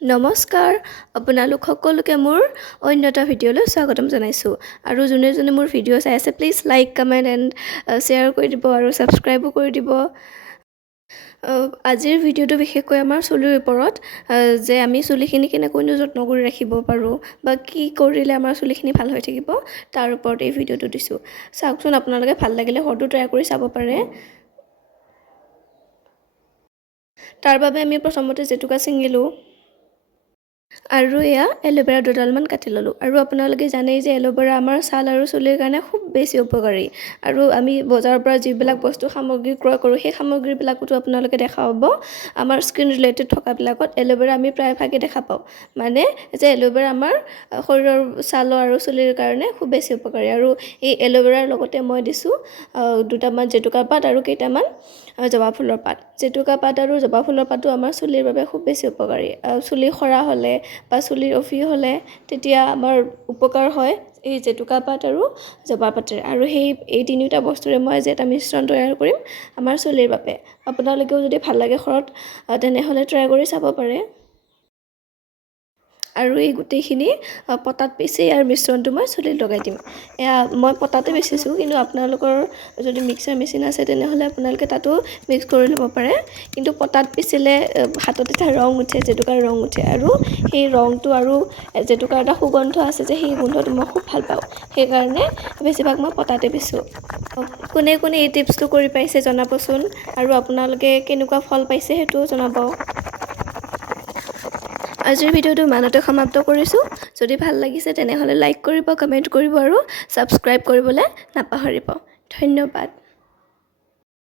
নমস্কাৰ আপোনালোক সকলোকে মোৰ অন্য এটা ভিডিঅ'লৈ স্বাগতম জনাইছোঁ আৰু যোনে যোনে মোৰ ভিডিঅ' চাই আছে please like comment and share কৰি দিব আৰু ছাবস্ক্ৰাইবো কৰি দিব। আজিৰ ভিডিঅ'টো বিশেষকৈ আমাৰ চুলিৰ ওপৰত যে আমি চুলিখিনি কেনেকৈনো যত্ন কৰি ৰাখিব পাৰোঁ বা কি কৰিলে আমাৰ চুলিখিনি ভাল হৈ থাকিব তাৰ ওপৰত এই ভিডিঅ'টো দিছোঁ। চাওকচোন, আপোনালোকে ভাল লাগিলে ঘৰটো ট্ৰাই কৰি চাব পাৰে। তাৰ বাবে আমি প্ৰথমতে জেতুকা ছিঙিলোঁ আৰু এয়া এল'ভেৰা দুডালমান কাটি ল'লোঁ। আৰু আপোনালোকে জানেই যে এল'ভেৰা আমাৰ ছাল আৰু চুলিৰ কাৰণে খুব বেছি উপকাৰী। আৰু আমি বজাৰৰ পৰা যিবিলাক সামগ্ৰী ক্ৰয় কৰোঁ সেই সামগ্ৰীবিলাকতো আপোনালোকে দেখা পাব আমাৰ স্কিন ৰিলেটেড থকাবিলাকত এল'ভেৰা আমি প্ৰায়ভাগে দেখা পাওঁ। মানে যে এল'ভেৰা আমাৰ শৰীৰৰ ছালৰ আৰু চুলিৰ কাৰণে খুব বেছি উপকাৰী। আৰু এই এল'ভেৰাৰ লগতে মই দিছোঁ দুটামান জেতুকা পাত আৰু কেইটামান জবা ফুলৰ পাত। জেতুকা পাত আৰু জবা ফুলৰ পাতো আমাৰ চুলিৰ বাবে খুব বেছি উপকাৰী। চুলি সৰা হ'লে বা চুলিৰ অফি হ'লে তেতিয়া আমাৰ উপকাৰ হয় এই জেতুকা পাত আৰু জবা পাতেৰে। আৰু এই তিনিটা বস্তুৰে মই আজি এটা মিশ্ৰণ তৈয়াৰ কৰিম আমাৰ চুলিৰ বাবে। আপোনালোকেও যদি ভাল লাগে ঘৰত তেনেহ'লে ট্ৰাই কৰি চাব পাৰে। আৰু এই গোটেইখিনি পটাত পিচি ইয়াৰ মিশ্ৰণটো মই চুলিত লগাই দিম। এয়া মই পটাতে পিচিছোঁ, কিন্তু আপোনালোকৰ যদি মিক্সাৰ মেচিন আছে তেনেহ'লে আপোনালোকে তাতো মিক্স কৰি ল'ব পাৰে। কিন্তু পটাত পিচিলে হাতত এটা ৰং উঠে, জেতুকাৰ ৰং উঠে, আৰু সেই ৰংটো আৰু জেতুকাৰ এটা সুগন্ধ আছে যে সেই গোন্ধটো মই খুব ভাল পাওঁ। সেইকাৰণে বেছিভাগ মই পটাতে পিছোঁ। কোনে কোনে এই টিপছটো কৰি পাইছে জনাবচোন, আৰু আপোনালোকে কেনেকুৱা ফল পাইছে সেইটোও জনাব। আজিৰ ভিডিঅ'টো ইমানতে সমাপ্ত কৰিছোঁ। যদি ভাল লাগিছে তেনেহ'লে লাইক কৰিব, কমেণ্ট কৰিব আৰু ছাবস্ক্ৰাইব কৰিবলৈ নাপাহৰিব। ধন্যবাদ।